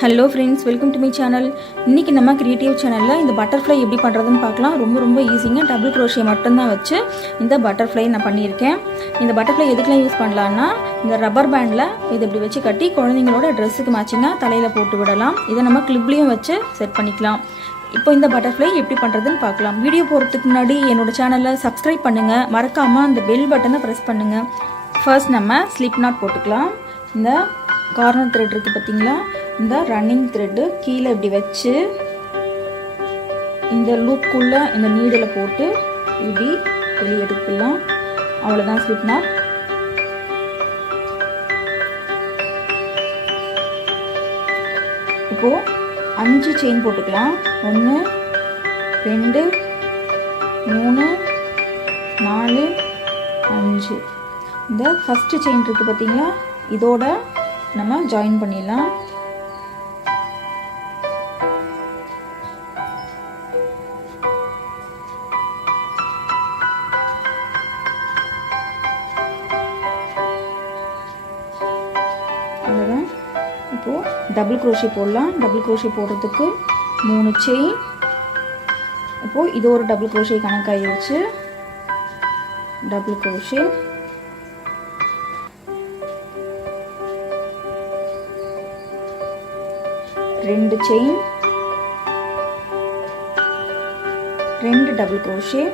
Hello friends, welcome to my channel. இன்றைக்கி நம்ம creative சேனலில் இந்த பட்டர்ஃப்ளை எப்படி பண்ணுறதுன்னு பார்க்கலாம். ரொம்ப ஈஸிங்க. டபுள் க்ரோஷே மட்டும்தான் வச்சு இந்த பட்டர்ஃப்ளை நான் பண்ணியிருக்கேன். இந்த பட்டர்ஃப்ளை எதுக்கெலாம் யூஸ் பண்ணலான்னா, இந்த ரப்பர் பேண்டில் இது இப்படி வச்சு கட்டி குழந்தைங்களோட ட்ரெஸ்ஸுக்கு மேட்சிங்காக தலையில் போட்டு விடலாம். இதை நம்ம கிளிப்லேயும் வச்சு செட் பண்ணிக்கலாம். இப்போ இந்த பட்டர்ஃப்ளை எப்படி பண்ணுறதுன்னு பார்க்கலாம். வீடியோ போகிறதுக்கு முன்னாடி என்னோடய சேனலை சப்ஸ்கிரைப் பண்ணுங்கள். மறக்காமல் அந்த பெல் பட்டனை ப்ரெஸ் பண்ணுங்கள். ஃபர்ஸ்ட் நம்ம ஸ்லிப் நாட் போட்டுக்கலாம். இந்த கார்னர் த்ரெட் இருக்குது பார்த்தீங்களா, இந்த ரன்னிங் த்ரெட்டு கீழே இப்படி வச்சு இந்த லூப்புக்குள்ளே இந்த நீடில் போட்டு இப்படி வெளியே எடுத்துக்கலாம். அவ்வளோதான் ஸ்லிப் நாட். இப்போது 5 செயின் போட்டுக்கலாம். 1 2 3 4 5. இந்த ஃபஸ்ட்டு செயின் இருக்குது பார்த்தீங்களா, இதோட நம்ம ஜாயின் பண்ணிடலாம். அவ்வளோதான். இப்போது டபுள் க்ரோஷே போடலாம். டபுள் க்ரோஷே போடுறதுக்கு 3 செயின். இப்போது இது ஒரு டபுள் க்ரோஷே கணக்காயிருச்சு. டபுள் க்ரோஷே, ரெண்டு chain, 2 double crochet,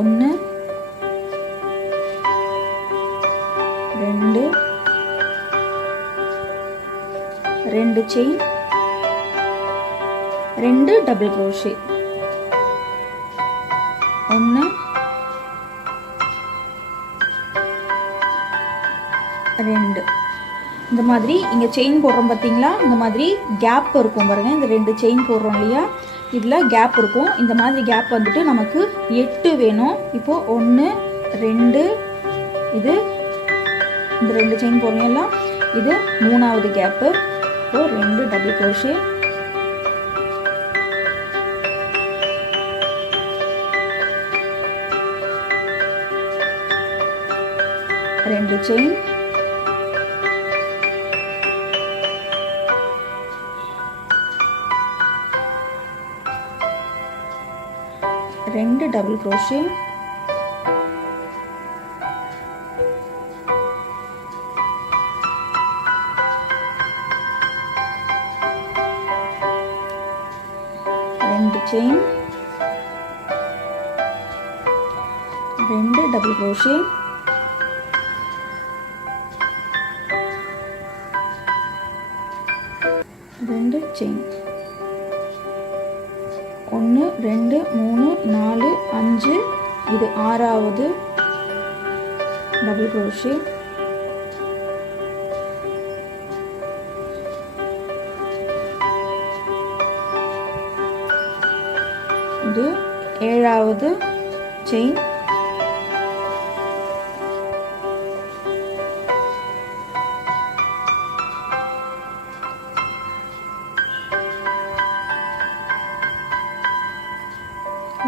1 2 2 chain, 2 double crochet, 1 2. இந்த மாதிரி இங்கே செயின் போடுறோம் பார்த்தீங்களா, இந்த மாதிரி கேப் இருக்கும் பாருங்கள். இந்த 2 செயின் போடுறோம் இல்லையா, இதில் கேப் இருக்கும். இந்த மாதிரி கேப் வந்துட்டு நமக்கு 8 வேணும். இப்போது 1 2, இது இந்த 2 செயின் போடுறீங்களா, இது 3வது கேப்பு. இப்போது 2 double crochet, 2 chain, 2 double crochet, 2 chain, 2 double crochet, 2 chain, 1 2 3 4 5, இது 6வது டபுள் க்ரோஷே, இது 7வது செயின்,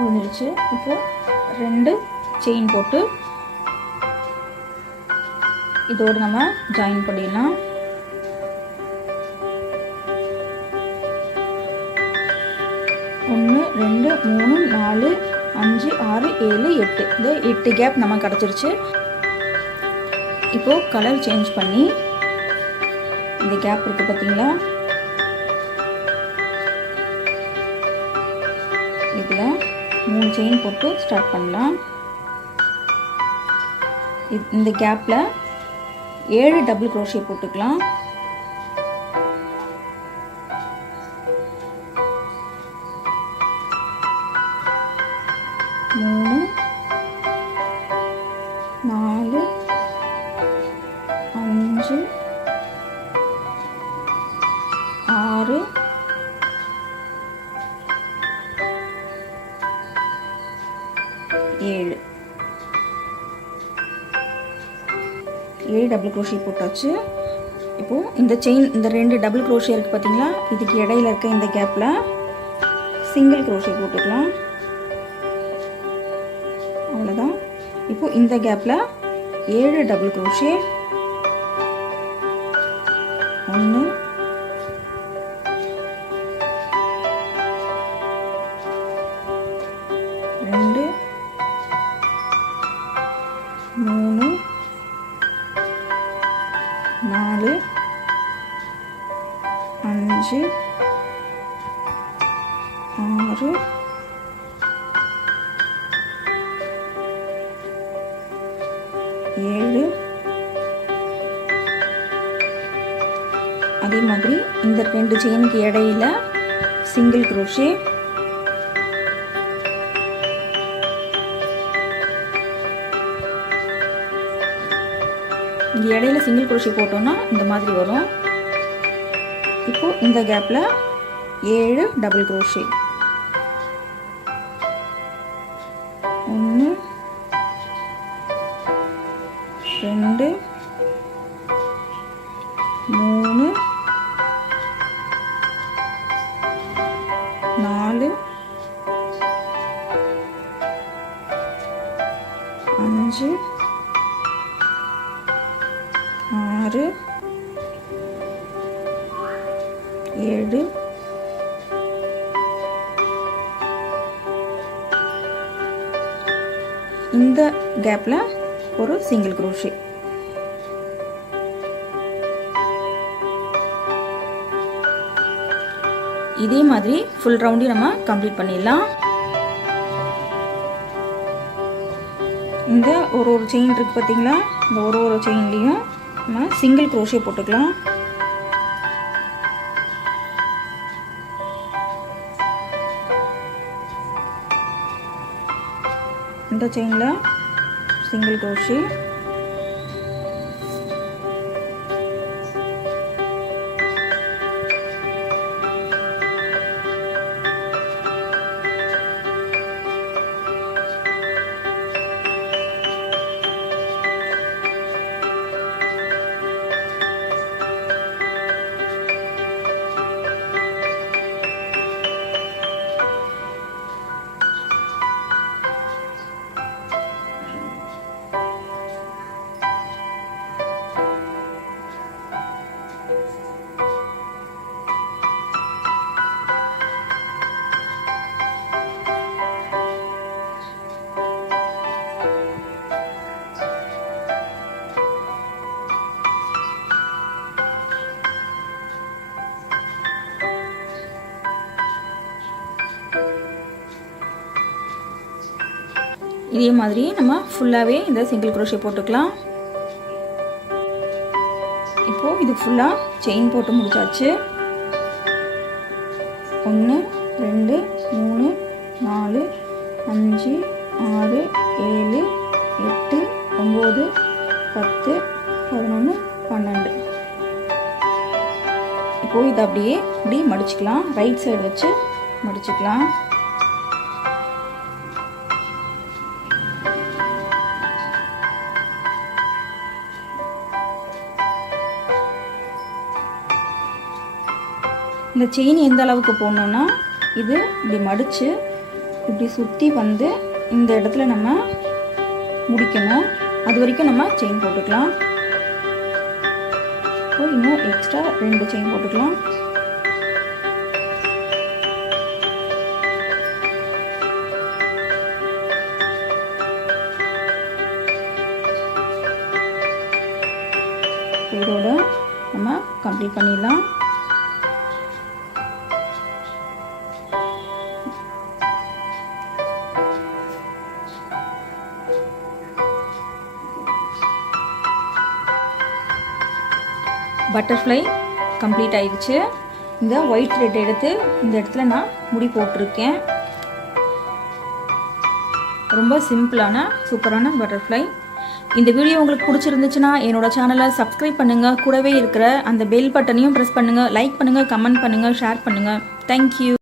1. இப்போ 2 செயின் போட்டு இதோடு நம்ம ஜாயின் பண்ணிடலாம். ஒன்று 2 3 4 5 6 7 8. இந்த 8 கேப் நம்ம கிடச்சிருச்சு. இப்போது கலர் சேஞ்ச் பண்ணி இந்த கேப் இருக்குது பார்த்தீங்களா, இதில் 3 செயின் போட்டு ஸ்டார்ட் பண்ணலாம். இந்த கேப்பில் 7 டபுள் க்ரோஷே போட்டுக்கலாம். 3 4 5 6 7 டபுள் க்ரோஷே போட்டாச்சு. இப்போது இந்த செயின், இந்த 2 டபுள் க்ரோஷே இருக்குது பார்த்தீங்களா, இதுக்கு இடையில இருக்க இந்த கேப்பில் சிங்கிள் க்ரோஷே போட்டுக்கலாம். அவ்வளோதான். இப்போது இந்த கேப்பில் 7 டபுள் க்ரோஷே, 1 2 3 4 5 6 7 அதே மாதிரி இந்த 2 செயினுக்கு இடையில சிங்கிள் crochet இங்க இடையில சிங்கிள் crochet போட்டோம்னா இந்த மாதிரி வரும். இப்போ இந்த கேப்ல 7 டபுள் crochet 1 2 3 4 5 6 7 இந்த கேப்ல ஒரு சிங்கிள் crochet. இதே மாதிரி ஃபுல் ரவுண்டையும் நம்ம கம்ப்ளீட் பண்ணிடலாம். இந்த ஒரு செயின் இருக்கு பார்த்தீங்களா, இந்த ஒரு செயின்லேயும் நம்ம சிங்கிள் crochet போட்டுக்கலாம். இந்த செயினில் சிங்கிள் crochet இதே மாதிரி நம்ம ஃபுல்லாகவே இந்த சிங்கிள் crochet போட்டுக்கலாம். இப்போது இது ஃபுல்லாக செயின் போட்டு முடிச்சாச்சு. 1 2 3 4 5 6 7 8 9 10 11 12. இப்போது இதை அப்படியே இப்படி மடிச்சுக்கலாம். ரைட் சைடு வச்சு மடிச்சுக்கலாம். இந்த செயின் எந்த அளவுக்கு போடணும்னா, இது இப்படி மடித்து இப்படி சுற்றி வந்து இந்த இடத்துல நம்ம முடிக்கணும். அது வரைக்கும் நம்ம செயின் போட்டுக்கலாம். இப்போ இன்னும் எக்ஸ்ட்ரா 2 செயின் போட்டுக்கலாம். இதோட நம்ம கம்ப்ளீட் பண்ணிடலாம். பட்டர்ஃப்ளை கம்ப்ளீட் ஆயிடுச்சு. இந்த ஒயிட் த்ரெட் எடுத்து இந்த இடத்துல நான் முடி போட்டிருக்கேன். ரொம்ப சிம்பிளான சூப்பரான பட்டர்ஃப்ளை. இந்த வீடியோ உங்களுக்கு பிடிச்சிருந்துச்சுன்னா என்னோட சேனலை சப்ஸ்கிரைப் பண்ணுங்கள். கூடவே இருக்கிற அந்த பெல் பட்டனையும் ப்ரெஸ் பண்ணுங்கள். லைக் பண்ணுங்கள், கமெண்ட் பண்ணுங்கள், ஷேர் பண்ணுங்கள். தேங்க்யூ.